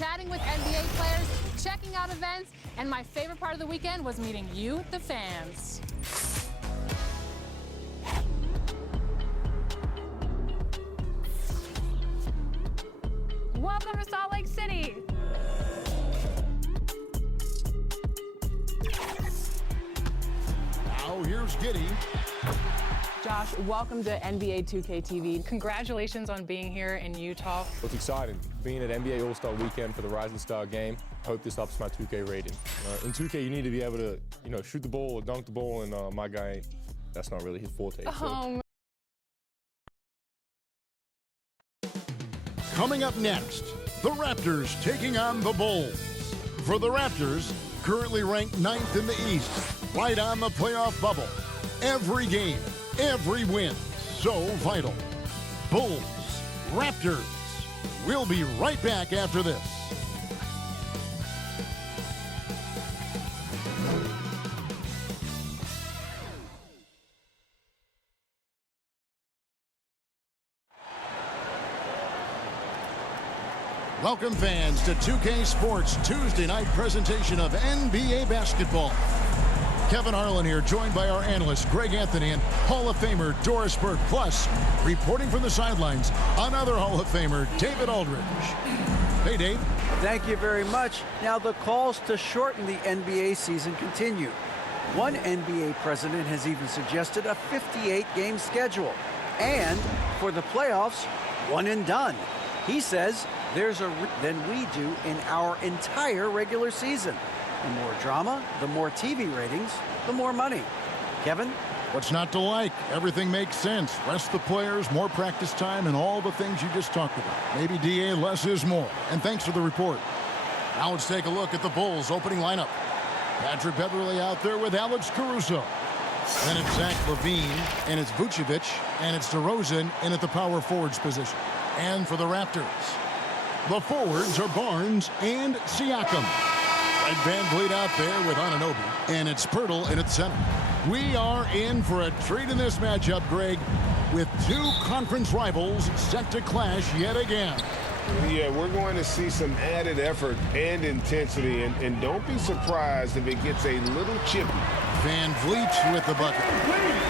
chatting with NBA players, checking out events, and my favorite part of the weekend was meeting you, the fans. Welcome to Salt Lake City. Now here's Giddy. Josh, welcome to NBA 2K TV. Congratulations on being here in Utah. It's exciting being at NBA All-Star Weekend for the Rising Star game. I hope this ups my 2K rating. In 2K, you need to be able to, shoot the ball or dunk the ball, and my guy, that's not really his forte. So. Coming up next, the Raptors taking on the Bulls. For the Raptors, currently ranked 9th in the East, right on the playoff bubble. Every game, every win, so vital. Bulls, Raptors. We'll be right back after this. Welcome, fans, to 2K Sports Tuesday night presentation of NBA basketball. Kevin Harlan here, joined by our analyst, Greg Anthony, and Hall of Famer Doris Burke. Plus, reporting from the sidelines, another Hall of Famer, David Aldridge. Hey, Dave. Thank you very much. Now, the calls to shorten the NBA season continue. One NBA president has even suggested a 58-game schedule. And for the playoffs, one and done. He says there's than we do in our entire regular season. The more drama, the more TV ratings, the more money. Kevin? What's not to like? Everything makes sense. Rest the players, more practice time, and all the things you just talked about. Maybe, DA, less is more. And thanks for the report. Now let's take a look at the Bulls' opening lineup. Patrick Beverley out there with Alex Caruso. Then it's Zach LaVine, and it's Vucevic, and it's DeRozan in at the power forwards position. And for the Raptors, the forwards are Barnes and Siakam. Fred VanVleet out there with Anunoby, and it's Poeltl in at center. We are in for a treat in this matchup, Greg, with two conference rivals set to clash yet again. Yeah, we're going to see some added effort and intensity, and don't be surprised if it gets a little chippy. VanVleet with the bucket.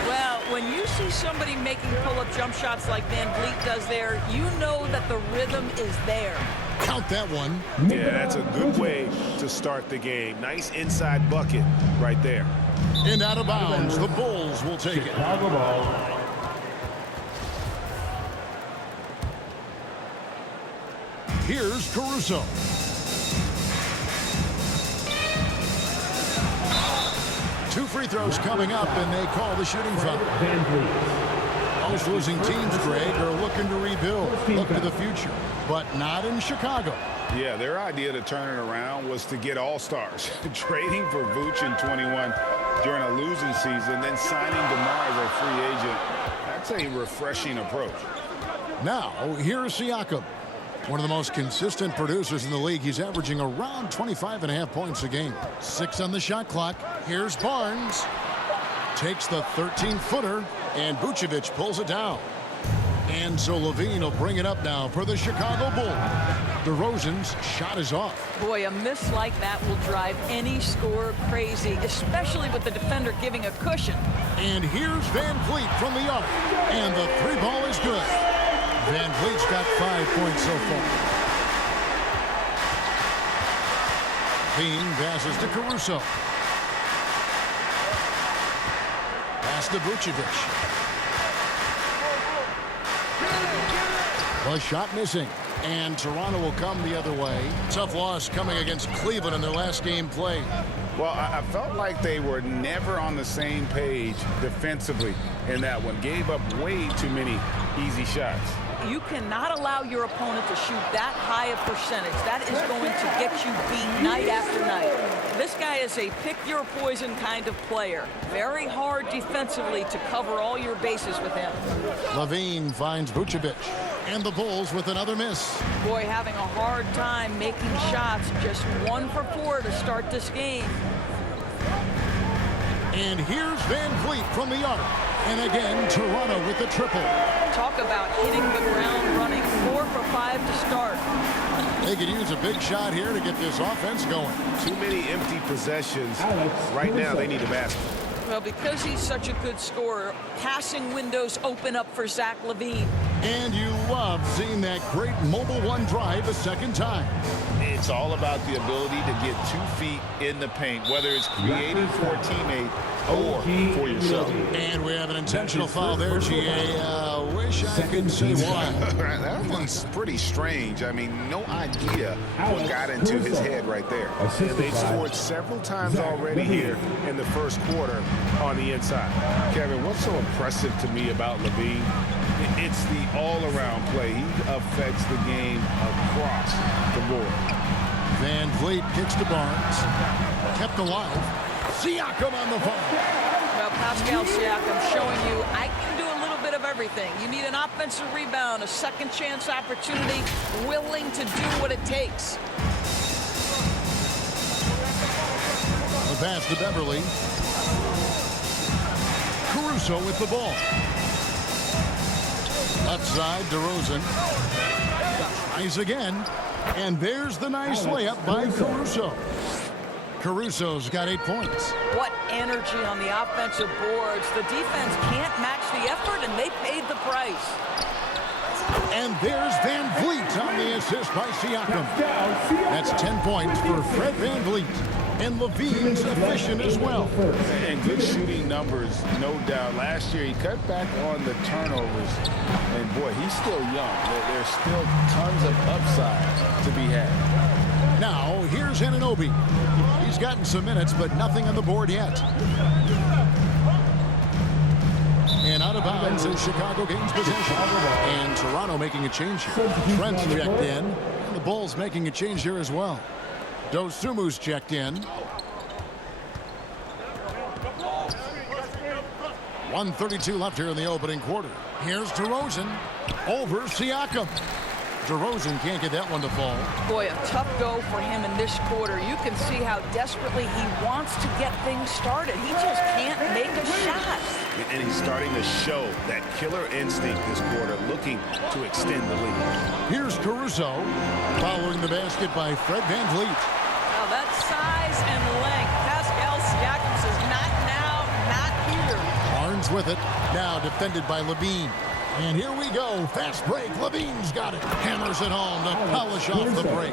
Well, when you see somebody making pull-up jump shots like VanVleet does there, you know that the rhythm is there. Count that one. Yeah, that's a good way to start the game. Nice inside bucket right there. And out of bounds, the Bulls will take it. Here's Caruso. Two free throws coming up, and they call the shooting foul. Most losing teams, Greg, are looking to rebuild, look to the future, but not in Chicago. Yeah, their idea to turn it around was to get all-stars. Trading for Vooch in 21 during a losing season, then signing DeMar as a free agent. That's a refreshing approach. Now, here's Siakam. One of the most consistent producers in the league. He's averaging around 25.5 points a game. 6 on the shot clock. Here's Barnes. Takes the 13-footer, and Vucevic pulls it down. And so LaVine will bring it up now for the Chicago Bulls. DeRozan's shot is off. Boy, a miss like that will drive any scorer crazy, especially with the defender giving a cushion. And here's VanVleet from the arc. And the three ball is good. VanVleet's got 5 points so far. Bean passes to Caruso. Pass to Vucevic. The shot missing. And Toronto will come the other way. Tough loss coming against Cleveland in their last game played. Well, I felt like they were never on the same page defensively in that one. Gave up way too many easy shots. You cannot allow your opponent to shoot that high a percentage. That is going to get you beat night after night. This guy is a pick-your-poison kind of player. Very hard defensively to cover all your bases with him. LaVine finds Vucevic. And the Bulls with another miss. Boy, having a hard time making shots. Just 1 for 4 to start this game. And here's VanVleet from the arc. And again, Toronto with the triple. Talk about hitting the ground running. 4 for 5 to start. They could use a big shot here to get this offense going. Too many empty possessions. Right now, they need a basket. Well, because he's such a good scorer, passing windows open up for Zach LaVine. And you love seeing that great mobile one drive a second time. It's all about the ability to get 2 feet in the paint, whether it's creating for a teammate or for yourself. And we have an intentional foul there, GA. Wish I could say why. That one's pretty strange. I mean, no idea what got into his head right there. And they've scored several times already here in the first quarter on the inside. Kevin, what's so impressive to me about LaVine? It's the all-around play. He affects the game across the board. Van Vliet kicks to Barnes. Kept alive. Siakam on the phone. Well, Pascal Siakam showing you I can do a little bit of everything. You need an offensive rebound, a second chance opportunity, willing to do what it takes. The pass to Beverly. Caruso with the ball. Left side, DeRozan. Tries again. And there's the nice layup by Caruso. Caruso's got 8 points. What energy on the offensive boards. The defense can't match the effort, and they paid the price. And there's Van Vliet on the assist by Siakam. That's 10 points for Fred Van Vliet. And LaVine's efficient as well. And good shooting numbers, no doubt. Last year, he cut back on the turnovers. And, boy, he's still young. There's still tons of upside to be had. Now, here's Anunoby. He's gotten some minutes, but nothing on the board yet. And out of bounds as Chicago gains possession. And Toronto making a change here. Trent's checked in. And the Bulls making a change here as well. Dosumu's checked in. 1:32 left here in the opening quarter. Here's DeRozan over Siakam. DeRozan can't get that one to fall. Boy, a tough go for him in this quarter. You can see how desperately he wants to get things started. He just can't make a shot. And he's starting to show that killer instinct this quarter, looking to extend the lead. Here's Caruso following the basket by Fred Van Vliet. Now that size and length, Pascal Siakam says not now, not here. Barnes with it. Now defended by LaVine. And here we go. Fast break. LaVine's got it. Hammers it home to polish off the break.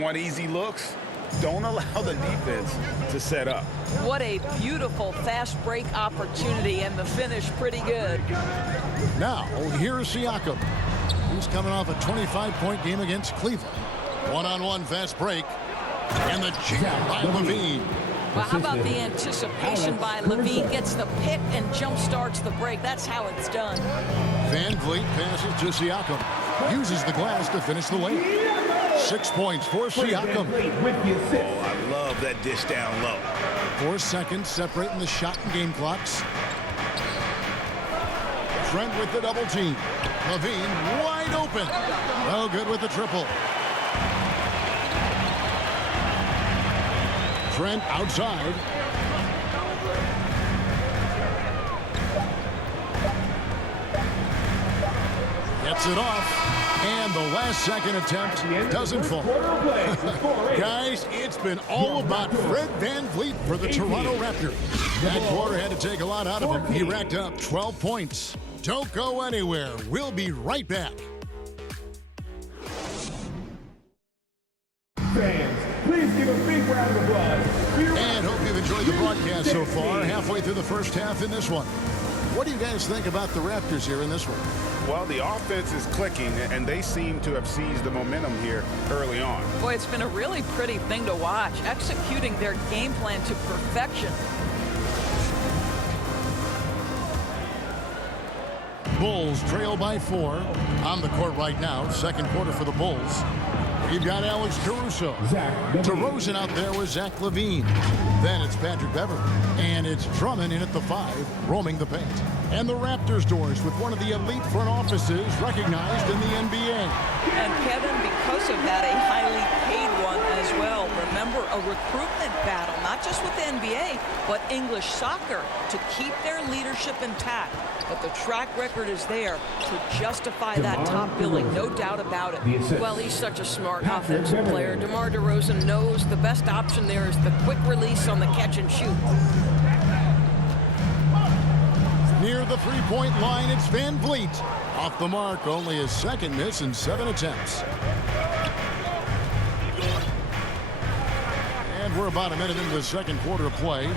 Want easy looks? Don't allow the defense to set up. What a beautiful fast break opportunity, and the finish pretty good. Now, here's Siakam. He's coming off a 25-point game against Cleveland. One-on-one fast break. And the jam by LaVine. Well, how about the anticipation by LaVine? Gets the pick and jump starts the break. That's how it's done. Van Vliet passes to Siakam. Uses the glass to finish the layup. 6 points for Siakam. Oh, I love that dish down low. 4 seconds separating the shot and game clocks. Trent with the double team. LaVine wide open. Oh, good with the triple. Trent outside. Gets it off. And the last second attempt doesn't fall. Guys, it's been all about Fred Van Vliet for the Toronto Raptors. That quarter had to take a lot out of him. He racked up 12 points. Don't go anywhere. We'll be right back. Fans, please give a big round of applause. And hope you've enjoyed the broadcast so far. Halfway through the first half in this one. What do you guys think about the Raptors here in this one? Well, the offense is clicking, and they seem to have seized the momentum here early on. Boy, it's been a really pretty thing to watch, executing their game plan to perfection. Bulls trail by 4 on the court right now. Second quarter for the Bulls. You've got Alex Caruso. DeRozan out there with Zach LaVine. Then it's Patrick Beverly. And it's Drummond in at the 5, roaming the paint. And the Raptors doors with one of the elite front offices recognized in the NBA. And Kevin, because of that, a highly paid one as well. remember, a recruitment battle, not just with the NBA, but English soccer, to keep their leadership intact. But the track record is there to justify that top billing, no doubt about it. Well, he's such a smart offensive player. DeMar DeRozan knows the best option there is the quick release on the catch and shoot. Near the three-point line, it's Van Vliet. Off the mark, only his second miss in 7 attempts. And we're about a minute into the second quarter of play.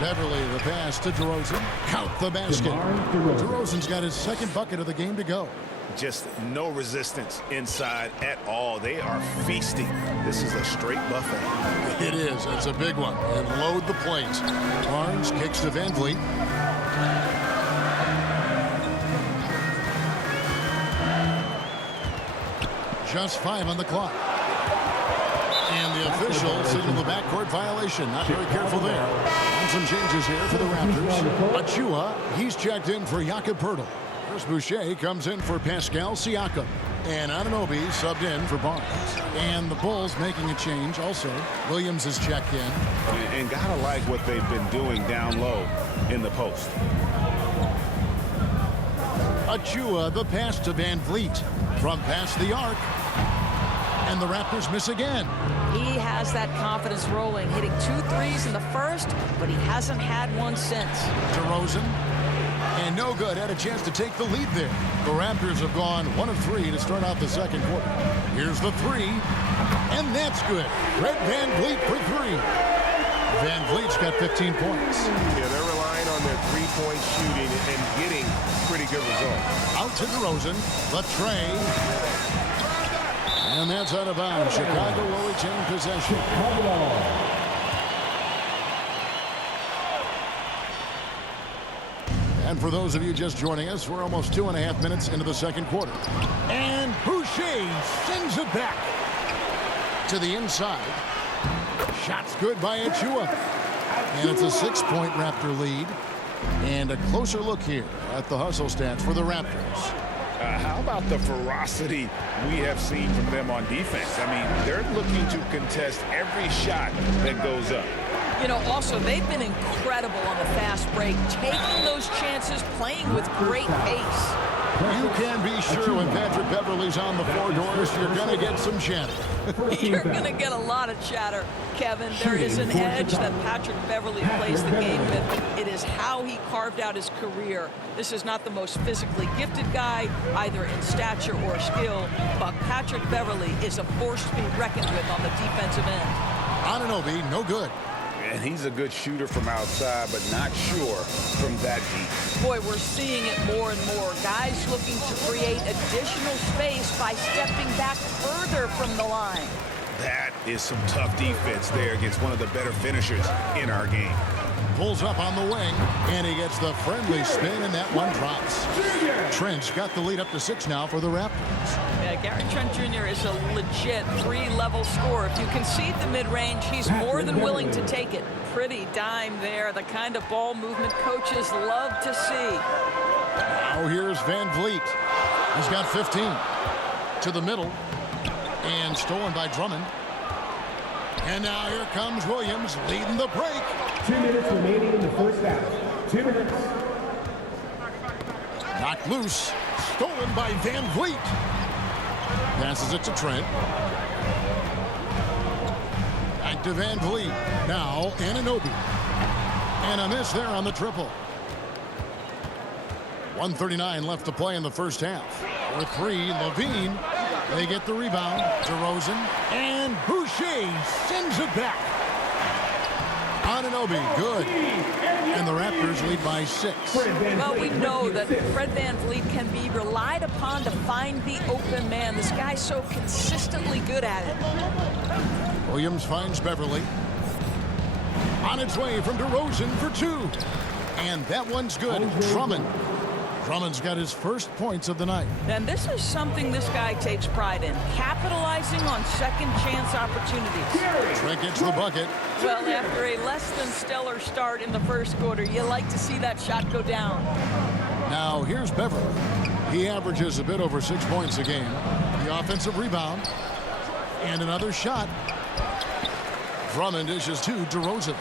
Beverly the pass to DeRozan. Count the basket. DeRozan's got his second bucket of the game to go. Just no resistance inside at all. They are feasting. This is a straight buffet. It is. It's a big one. And load the plate. Barnes kicks to Van Vliet. Just 5 on the clock. And the official signaled the backcourt violation. Not very careful there. And some changes here for the Raptors. Achua, he's checked in for Jakob Poeltl. Chris Boucher comes in for Pascal Siakam. And Anunoby subbed in for Barnes. And the Bulls making a change also. Williams is checked in. And gotta like what they've been doing down low in the post. Achua, the pass to Van Vliet. From past the arc. And the Raptors miss again. He has that confidence rolling, hitting 2 threes in the first, but he hasn't had one since. DeRozan. And no good. Had a chance to take the lead there. The Raptors have gone 1 of 3 to start out the second quarter. Here's the 3. And that's good. Fred Van Vliet for 3. Van Vliet's got 15 points. Yeah, they're relying on their three-point shooting and getting pretty good results. Out to DeRozan. The tray. And that's out of bounds. Chicago will retain possession. And for those of you just joining us, we're almost 2.5 minutes into the second quarter. And Boucher sends it back to the inside. Shot's good by Achua. And it's a 6-point Raptor lead. And a closer look here at the hustle stats for the Raptors. How about the ferocity we have seen from them on defense? I mean, they're looking to contest every shot that goes up. You know, also, they've been incredible on the fast break, taking those chances, playing with great pace. You can be sure when Patrick Beverly's on the four doors, you're going to get some chatter. You're going to get a lot of chatter, Kevin. There is an edge that Patrick Beverly plays the game with. It is how he carved out his career. This is not the most physically gifted guy, either in stature or skill, but Patrick Beverly is a force to be reckoned with on the defensive end. Anunoby, no good. And he's a good shooter from outside, but not sure from that deep. Boy, we're seeing it more and more. Guys looking to create additional space by stepping back further from the line. That is some tough defense there against one of the better finishers in our game. Pulls up on the wing, and he gets the friendly spin, and that one drops. Trent's got the lead up to 6 now for the Raptors. Yeah, Gary Trent Jr. is a legit 3-level scorer. If you concede the mid-range, he's more than willing to take it. Pretty dime there, the kind of ball movement coaches love to see. Now here's Van Vliet. He's got 15. To the middle, and stolen by Drummond. And now here comes Williams leading the break. 2 minutes remaining in the first half. 2 minutes. Knocked loose. Stolen by Van Vliet. Passes it to Trent. Back to Van Vliet. Now Anunoby. And a miss there on the triple. 1:39 left to play in the first half. For 3, Levine. They get the rebound. DeRozan. And Boucher sends it back. Anunoby, good. And the Raptors lead by 6. Well, we know that Fred Van Vliet can be relied upon to find the open man. This guy's so consistently good at it. Williams finds Beverly. On its way from DeRozan for 2. And that one's good. Drummond. Drummond's got his first points of the night. And this is something this guy takes pride in, capitalizing on second chance opportunities. Trent gets the bucket. Well, after a less than stellar start in the first quarter, you like to see that shot go down. Now here's Beverly. He averages a bit over 6 points a game. The offensive rebound. And another shot. Drummond dishes to DeRozan.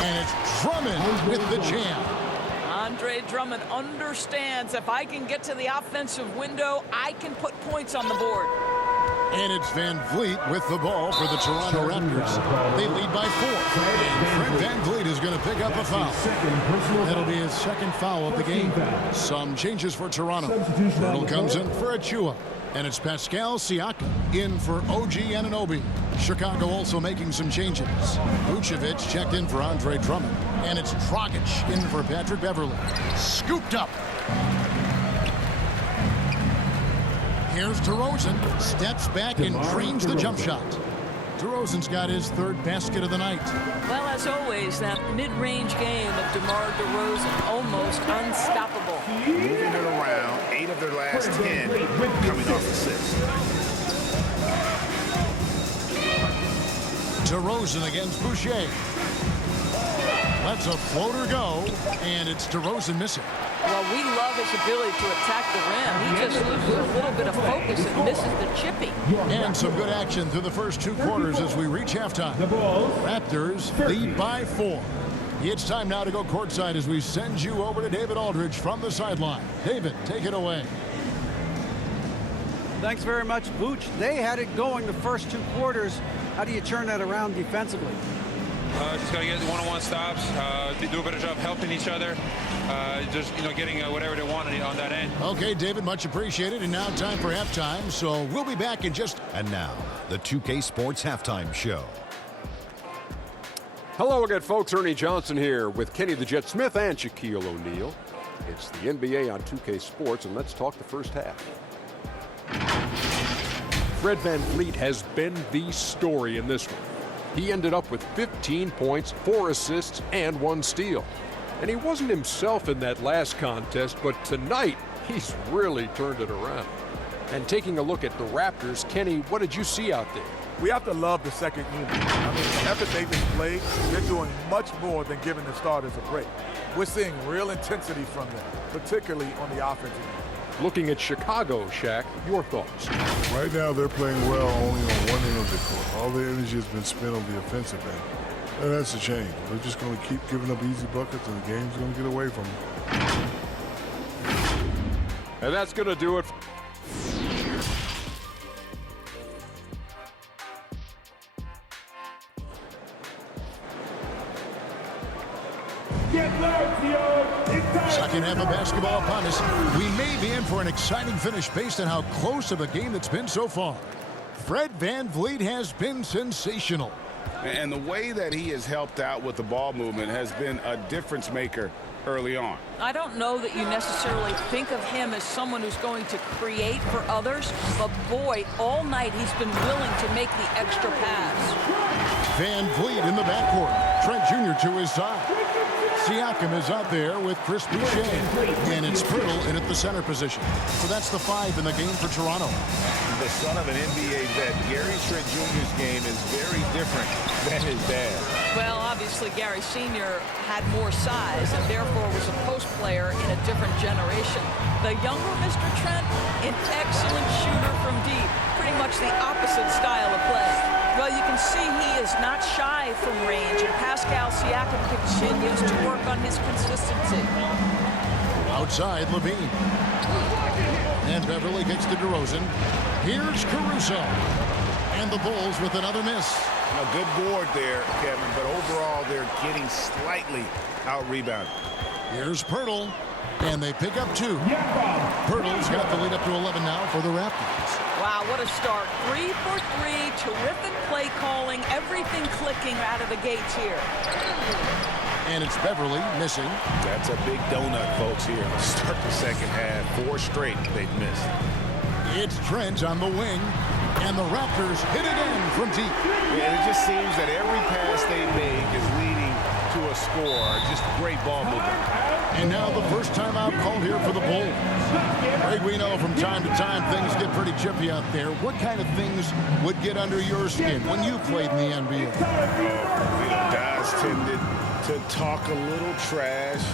And it's Drummond with the jam. Andre Drummond understands if I can get to the offensive window, I can put points on the board. And it's Van Vliet with the ball for the Toronto Raptors. They lead by 4. And Fred Van Vliet is going to pick up a foul. That'll be his second foul of the game. Some changes for Toronto. Pirtle comes in for Achua. And it's Pascal Siakam in for OG Anunoby. Chicago also making some changes. Vucevic checked in for Andre Drummond. And it's Dragic in for Patrick Beverley. Scooped up. Here's DeRozan. Steps back and drains the jump shot. DeRozan's got his third basket of the night. Well, as always, that mid-range game of DeMar DeRozan, almost unstoppable. Moving it around, 8 of their last 10 coming off assists. DeRozan against Boucher. Lets a floater go, and it's DeRozan missing. Well, we love his ability to attack the rim. He just loses a little bit of focus and misses the chipping. And some good action through the first 2 quarters as we reach halftime. Raptors lead by 4. It's time now to go courtside as we send you over to David Aldridge from the sideline. David, take it away. Thanks very much, Vooch. They had it going the first 2 quarters. How do you turn that around defensively? Just got to get one-on-one stops, do a better job helping each other, just, getting whatever they want on that end. Okay, David, much appreciated. And now time for halftime, so we'll be back in just... And now, the 2K Sports Halftime Show. Hello again, folks. Ernie Johnson here with Kenny the Jet Smith and Shaquille O'Neal. It's the NBA on 2K Sports, and let's talk the first half. Fred Van Vliet has been the story in this one. He ended up with 15 points, 4 assists, and 1 steal. And he wasn't himself in that last contest, but tonight, he's really turned it around. And taking a look at the Raptors, Kenny, what did you see out there? We have to love the second unit. I mean, the effort they displayed, they're doing much more than giving the starters a break. We're seeing real intensity from them, particularly on the offensive end. Looking at Chicago, Shaq, your thoughts? Right now, they're playing well only on one end of the court. All their energy has been spent on the offensive end. And that's a change. They're just going to keep giving up easy buckets, and the game's going to get away from them. And that's going to do it. Second half of basketball upon us. We may be in for an exciting finish based on how close of a game it's been so far. Fred Van Vliet has been sensational. And the way that he has helped out with the ball movement has been a difference maker early on. I don't know that you necessarily think of him as someone who's going to create for others, but boy, all night he's been willing to make the extra pass. Van Vliet in the backcourt. Trent Jr. to his side. Siakam is out there with Chris Boucher. And it's Pirtle in at the center position. So that's the 5 in the game for Toronto. The son of an NBA vet, Gary Trent Jr.'s game is very different than his dad. Well, obviously Gary Sr. had more size and therefore was a post player in a different generation. The younger Mr. Trent, an excellent shooter from deep. Pretty much the opposite style of play. Well, you can see he is not shy from range, and Pascal Siakam continues to work on his consistency. Outside, Levine. And Beverly kicks to DeRozan. Here's Caruso. And the Bulls with another miss. A good board there, Kevin, but overall they're getting slightly out-rebounded. Here's Pirtle. And they pick up 2. Pirtle's got the lead up to 11 now for the Raptors. Wow, what a start. 3 for 3, terrific play calling, everything clicking out of the gates here. And it's Beverly missing. That's a big donut, folks, here. Start the second half. 4 straight they've missed. It's Trent on the wing. And the Raptors hit again from deep. Yeah, it just seems that every pass they make is leading to a score. Just great ball movement. And now the first timeout called here for the Bulls. Greg, we know from time to time things get pretty chippy out there. What kind of things would get under your skin when you played in the NBA? Guys tended to talk a little trash,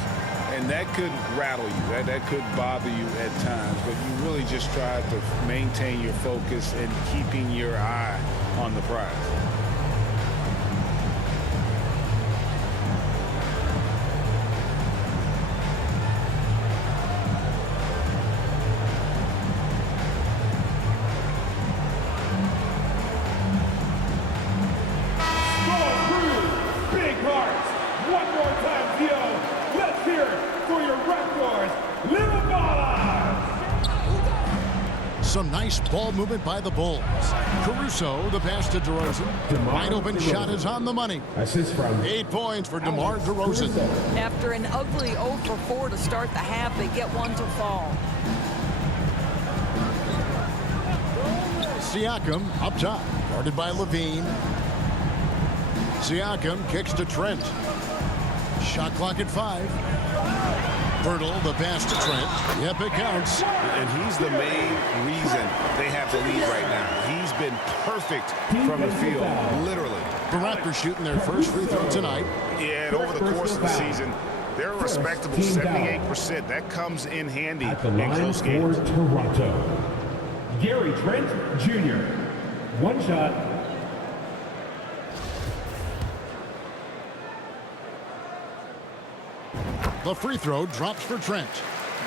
and that could rattle you. That could bother you at times, but you really just try to maintain your focus and keeping your eye on the prize. Some nice ball movement by the Bulls. Caruso, the pass to DeRozan. Wide open shot is on the money. Assist from 8 points for DeMar DeRozan. After an ugly 0 for 4 to start the half, they get one to fall. Siakam up top, guarded by Levine. Siakam kicks to Trent. Shot clock at 5. Pirtle, the pass to Trent. Yep, it counts. And he's the main reason they have the lead right now. He's been perfect from the field, literally. The Raptors shooting their first free throw tonight. Yeah, and over the course of the season, they're a respectable 78%. That comes in handy at the in line close for games. Toronto. Gary Trent Jr. One shot. The free throw drops for Trent.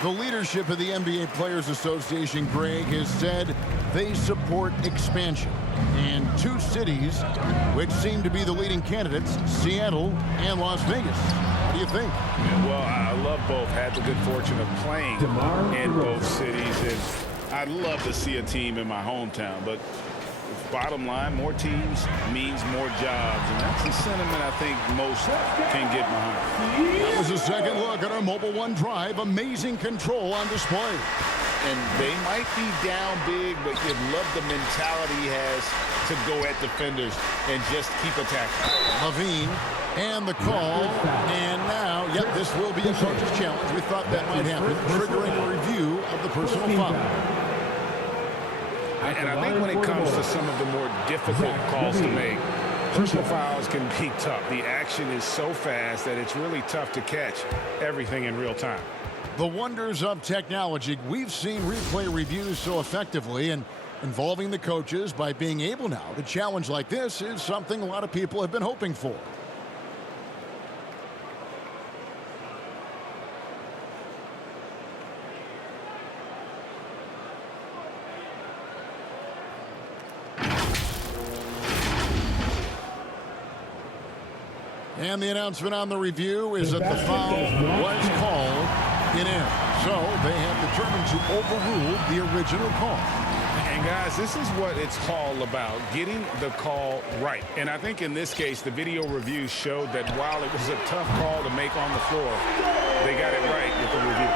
The leadership of the NBA Players Association, Greg, has said they support expansion. And 2 cities which seem to be the leading candidates, Seattle and Las Vegas. What do you think? Yeah, well, I love both. Had the good fortune of playing in both cities. And I'd love to see a team in my hometown. But bottom line, more teams means more jobs. And that's the sentiment I think most can get behind. That was a second look at our Mobile One drive. Amazing control on display. And they might be down big, but you love the mentality he has to go at defenders and just keep attacking. Levine and the call. And now, yep, this will be a coach's challenge. We thought that might happen, triggering a review of the personal foul. And I think when it comes to some of the more difficult calls to make, personal fouls can be tough. The action is so fast that it's really tough to catch everything in real time. The wonders of technology. We've seen replay reviews so effectively, and involving the coaches by being able now to challenge like this is something a lot of people have been hoping for. And the announcement on the review is that the foul was called in air. So they have determined to overrule the original call. And guys, this is what it's all about, getting the call right. And I think in this case, the video review showed that while it was a tough call to make on the floor, they got it right with the review.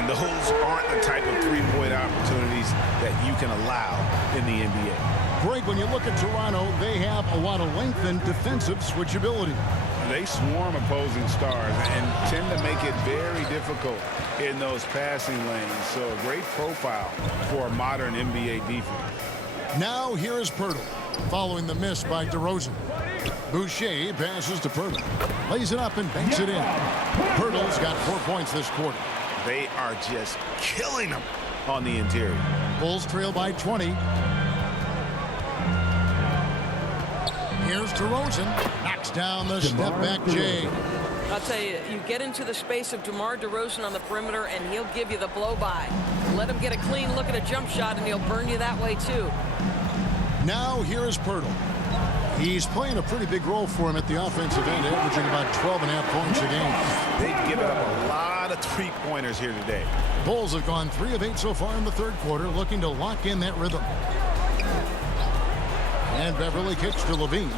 And those aren't the type of three-point opportunities that you can allow in the NBA. Greg, when you look at Toronto, they have a lot of length and defensive switchability. They swarm opposing stars and tend to make it very difficult in those passing lanes. So a great profile for a modern NBA defense. Now here is Pirtle, following the miss by DeRozan. Boucher passes to Pirtle. Lays it up and banks it in. Pirtle's got 4 points this quarter. They are just killing them on the interior. Bulls trail by 20. Here's DeRozan. Knocks down the step-back J. I'll tell you, you get into the space of DeMar DeRozan on the perimeter, and he'll give you the blow-by. Let him get a clean look at a jump shot, and he'll burn you that way, too. Now here is Pirtle. He's playing a pretty big role for him at the offensive end, averaging about 12.5 points a game. They've given up a lot of three-pointers here today. Bulls have gone 3 of 8 so far in the third quarter, looking to lock in that rhythm. And Beverly kicks to Levine.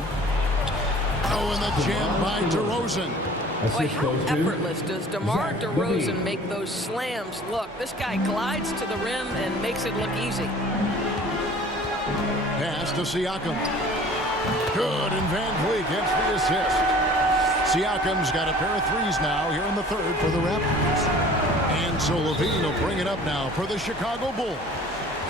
Oh, and the jam by DeRozan. Boy, how effortless does DeMar DeRozan make those slams look? This guy glides to the rim and makes it look easy. Pass to Siakam. Good, and Van Vliet gets the assist. Siakam's got a pair of threes now here in the third for the Raptors. And so Levine will bring it up now for the Chicago Bulls.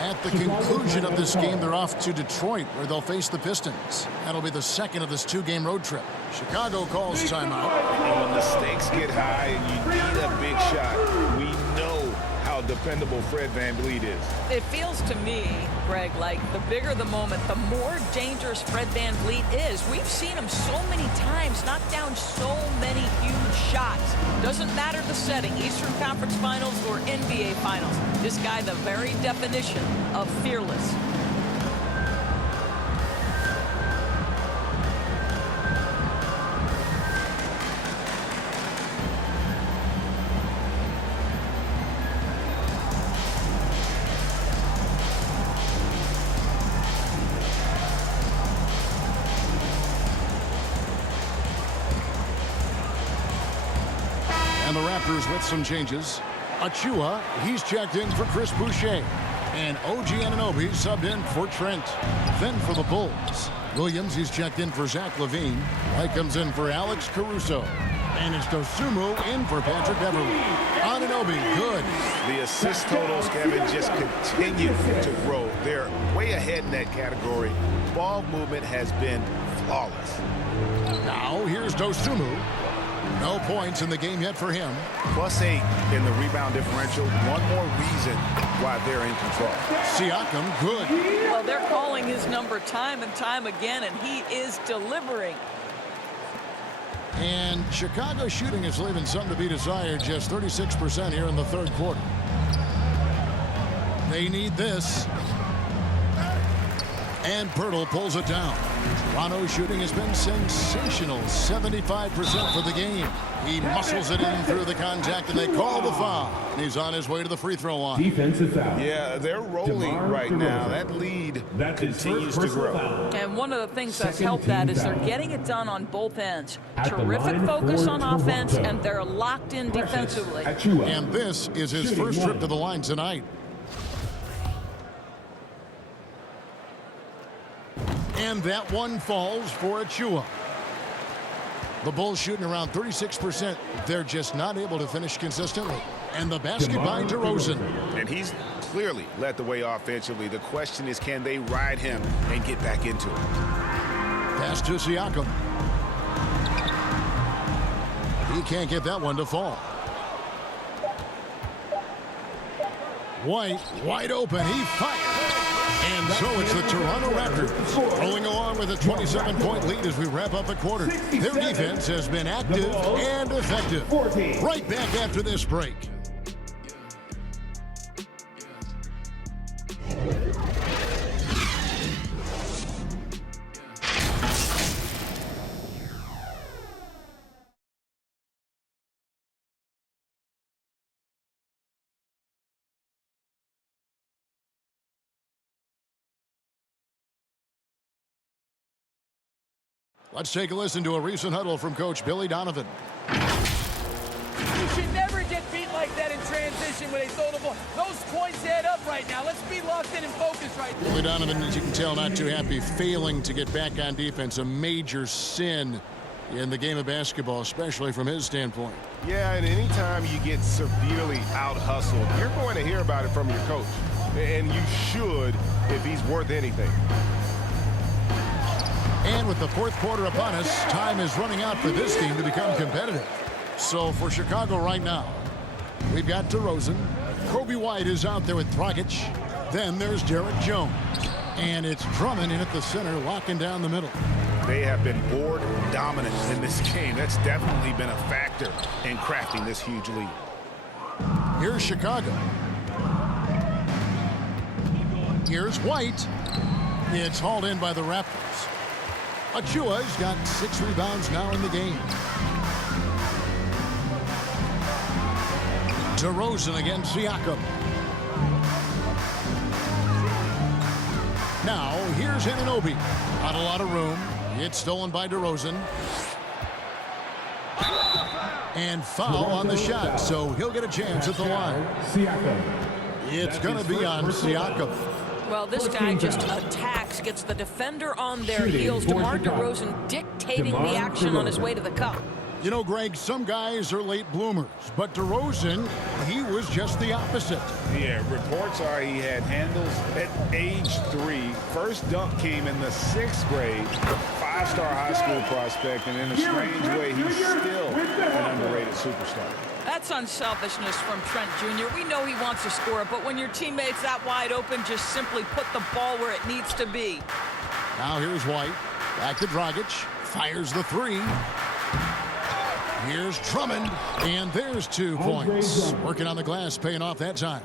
At the conclusion of this game, they're off to Detroit, where they'll face the Pistons. That'll be the second of this 2-game road trip. Chicago calls timeout. And when the stakes get high and you need a big shot, we know how dependable Fred VanVleet is. It feels to me, Greg, like the bigger the moment, the more dangerous Fred VanVleet is. We've seen him so many times knock down so many huge shots. Doesn't matter the setting, Eastern Conference Finals or NBA Finals. This guy, the very definition of fearless. And the Raptors with some changes. Achua, he's checked in for Chris Boucher. And OG Anunoby subbed in for Trent. Then for the Bulls, Williams, he's checked in for Zach LaVine. White comes in for Alex Caruso. And it's Dosunmu in for Patrick Beverly. Anunoby, good. The assist totals, Kevin, just continue to grow. They're way ahead in that category. Ball movement has been flawless. Now here's Dosunmu. No points in the game yet for him. +8 in the rebound differential. One more reason why they're in control. Siakam, good. Well, they're calling his number time and time again, and he is delivering. And Chicago shooting is leaving some to be desired. Just 36% here in the third quarter. They need this. And Pirtle pulls it down. Toronto's shooting has been sensational. 75% for the game. He muscles it in through the contact, and they call the foul. He's on his way to the free throw line. Defensive foul. Yeah, they're rolling right now. That lead continues to grow. And one of the things that's helped that is they're getting it done on both ends. Terrific focus on offense, and they're locked in defensively. And this is his first trip to the line tonight. And that one falls for Achua. The Bulls shooting around 36%. They're just not able to finish consistently. And the basket by DeRozan. And he's clearly led the way offensively. The question is, can they ride him and get back into it? Pass to Siakam. He can't get that one to fall. White, wide open. He fired. And so it's the Toronto Raptors rolling along with a 27-point lead as we wrap up the quarter. Their defense has been active and effective. Right back after this break. Let's take a listen to a recent huddle from Coach Billy Donovan. You should never get beat like that in transition when they throw the ball. Those points add up right now. Let's be locked in and focused right now. Billy Donovan, as you can tell, not too happy, failing to get back on defense. A major sin in the game of basketball, especially from his standpoint. Yeah, and anytime you get severely out-hustled, you're going to hear about it from your coach. And you should if he's worth anything. And with the fourth quarter upon us, time is running out for this team to become competitive. So for Chicago right now, we've got DeRozan. Kobe White is out there with Dragic. Then there's Derek Jones. And it's Drummond in at the center, locking down the middle. They have been board dominant in this game. That's definitely been a factor in crafting this huge lead. Here's Chicago. Here's White. It's hauled in by the Raptors. Achua's got 6 rebounds now in the game. DeRozan against Siakam. Now, here's Anunoby. Not a lot of room. It's stolen by DeRozan. And foul on the shot, so he'll get a chance at the line. It's going to be on Siakam. Well, this guy just attacks, gets the defender on their heels. DeMar DeRozan dictating the action on his way to the cup. You know, Greg, some guys are late bloomers, but DeRozan, he was just the opposite. Yeah, reports are he had handles at age 3. First dunk came in the 6th grade. 5-star high school prospect, and in a strange way, he's still an underrated superstar. That's unselfishness from Trent Jr. We know he wants to score, but when your teammate's that wide open, just simply put the ball where it needs to be. Now here's White. Back to Dragic. Fires the 3. Here's Drummond. And there's 2 points. Working on the glass, paying off that time.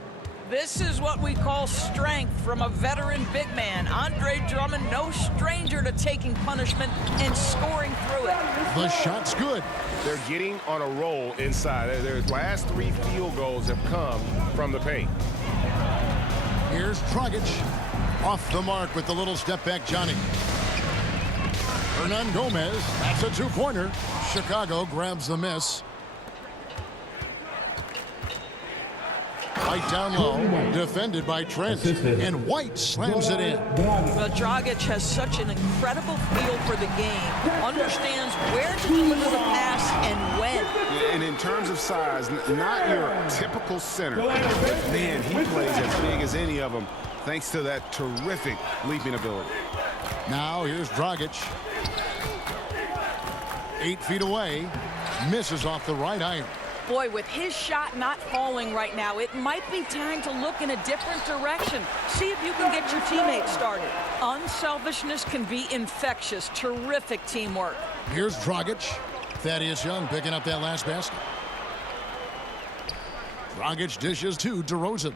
This is what we call strength from a veteran big man. Andre Drummond, no stranger to taking punishment and scoring through it. The shot's good. They're getting on a roll inside. Their last 3 field goals have come from the paint. Here's Dragic. Off the mark with the little step back, Johnny. Hernan Gomez. That's a 2-pointer. Chicago grabs the miss. White down low, defended by Trent, and White slams it in. Well, Dragic has such an incredible feel for the game, understands where to deliver the pass and when. And in terms of size, not your typical center, but man, he plays as big as any of them, thanks to that terrific leaping ability. Now here's Dragic. 8 feet away, misses off the right iron. Boy, with his shot not falling right now, it might be time to look in a different direction. See if you can get your teammates started. Unselfishness can be infectious. Terrific teamwork. Here's Dragic. Thaddeus Young picking up that last basket. Dragic dishes to DeRozan.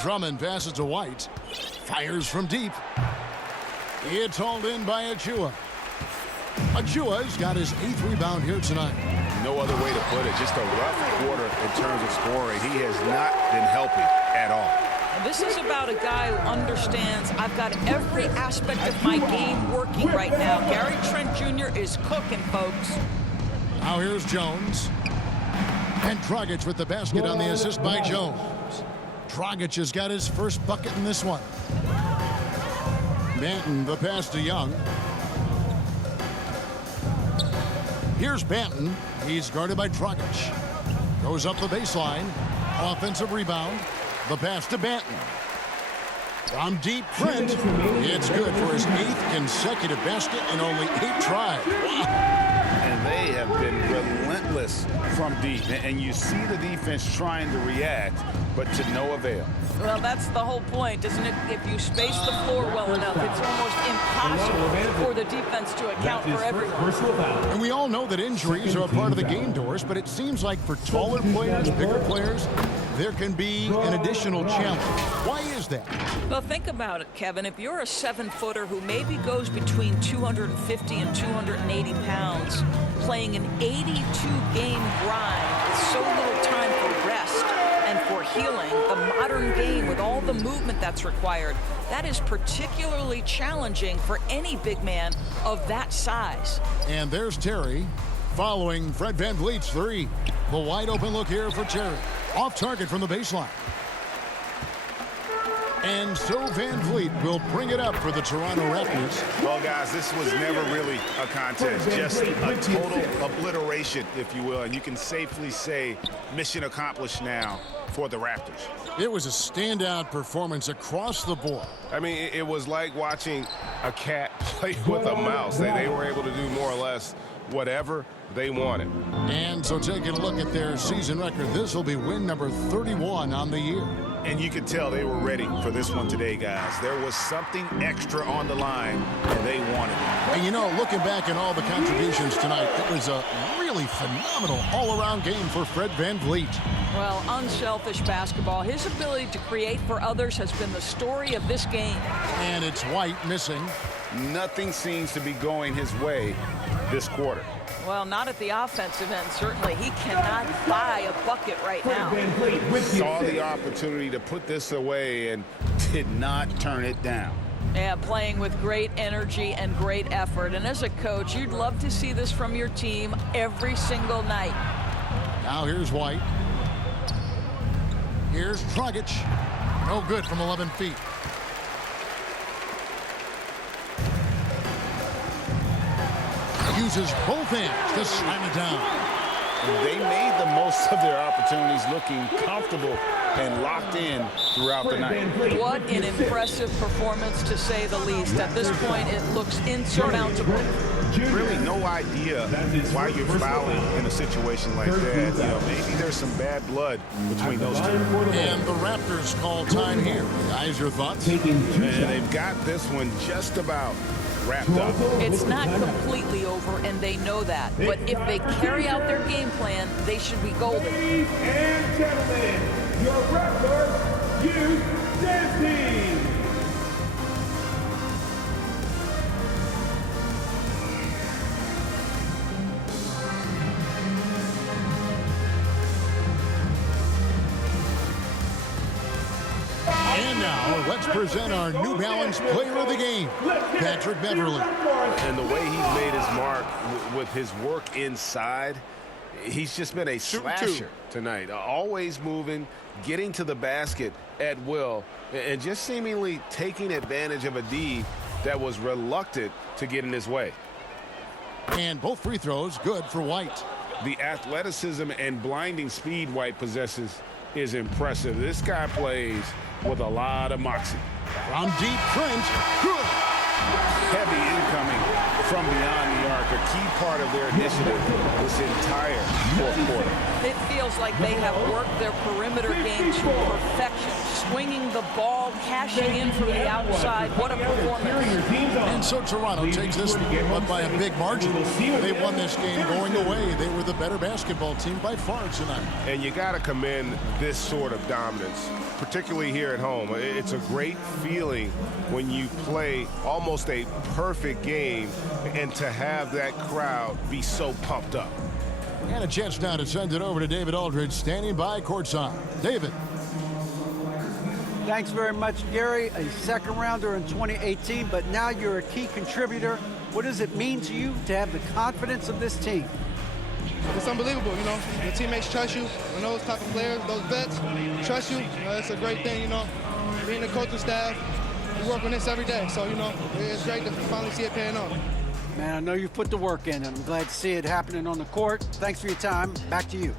Drummond passes to White. Fires from deep. It's hauled in by Achua. Achua's got his 8th rebound here tonight. No other way to put it. Just a rough quarter in terms of scoring. He has not been helping at all. And this is about a guy who understands I've got every aspect of my game working right now. Gary Trent Jr. is cooking, folks. Now here's Jones. And Dragic with the basket on the assist by Jones. Dragic has got his first bucket in this one. Banton, the pass to Young. Here's Banton. He's guarded by Dragic. Goes up the baseline. Offensive rebound. The pass to Banton. From deep, Trent. It's good for his 8th consecutive basket in only 8 tries. And they have been relentless from deep. And you see the defense trying to react, but to no avail. Well, that's the whole point, isn't it? If you space the floor well enough, it's almost impossible for the defense to account for everyone. And we all know that injuries are a part of the game, Doris, but it seems like for taller players, bigger players, there can be an additional challenge. Why is that? Well, think about it, Kevin. If you're a 7-footer who maybe goes between 250 and 280 pounds, playing an 82-game grind with so little time for rest and for healing, the modern game with all the movement that's required, that is particularly challenging for any big man of that size. And there's Terry following Fred VanVleet's 3. The wide open look here for Terry. Off target from the baseline. And so VanVleet will bring it up for the Toronto Raptors. Well, guys, this was never really a contest, just a total obliteration, if you will. And you can safely say mission accomplished now for the Raptors. It was a standout performance across the board. I mean, it was like watching a cat play with a mouse. They were able to do more or less whatever they wanted. And so taking a look at their season record, this will be win number 31 on the year. And you could tell they were ready for this one today, guys. There was something extra on the line, and they wanted it. And you know, looking back at all the contributions tonight, it was a really phenomenal all-around game for Fred VanVleet. Well, unselfish basketball. His ability to create for others has been the story of this game. And it's White missing. Nothing seems to be going his way this quarter. Well, not at the offensive end, certainly. He cannot buy a bucket right now. Saw the opportunity to put this away and did not turn it down. Yeah, playing with great energy and great effort. And as a coach, you'd love to see this from your team every single night. Now here's White. Here's Dragic. No good from 11 feet. Uses both hands to slam it down. They made the most of their opportunities, looking comfortable and locked in throughout the night. What an impressive performance, to say the least. At this point, it looks insurmountable. Really no idea why you're fouling in a situation like that. You know, maybe there's some bad blood between those two. And the Raptors call time here. Guys, your thoughts? And they've got this one just about wrapped up. It's not completely over, and they know that. But if they carry out their game plan, they should be golden. Ladies and gentlemen, your Raptors Youth Dance Team. And now, let's present our New Balance Player of the Game, Patrick Beverley. And the way he's made his mark with his work inside, He's just been a slasher tonight. Always moving, getting to the basket at will, and just seemingly taking advantage of a D that was reluctant to get in his way. And both free throws good for White. The athleticism and blinding speed White possesses is impressive. This guy plays with a lot of moxie. From deep, Trent, good. Heavy incoming from beyond the arc, a key part of their initiative this entire fourth quarter. It feels like they have worked their perimeter game to perfection, swinging the ball, cashing in from the outside. What a performance. And so Toronto takes this one by a big margin. They won this game going away. They were the better basketball team by far tonight. And you got to commend this sort of dominance, particularly here at home. It's a great feeling when you play almost a perfect game and to have that crowd be so pumped up. And a chance now to send it over to David Aldridge, standing by courtside. David. Thanks very much, Gary. A second rounder in 2018, but now you're a key contributor. What does it mean to you to have the confidence of this team? It's unbelievable, you know. Your teammates trust you, and those type of players, those vets, trust you. It's a great thing, you know. Being the coaching staff, we work on this every day, so, you know, it's great to finally see it paying off. Man, I know you've put the work in, and I'm glad to see it happening on the court. Thanks for your time. Back to you.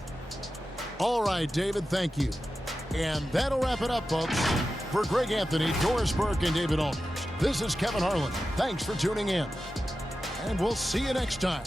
All right, David, thank you. And that'll wrap it up, folks. For Greg Anthony, Doris Burke, and David Aldridge, this is Kevin Harlan. Thanks for tuning in. And we'll see you next time.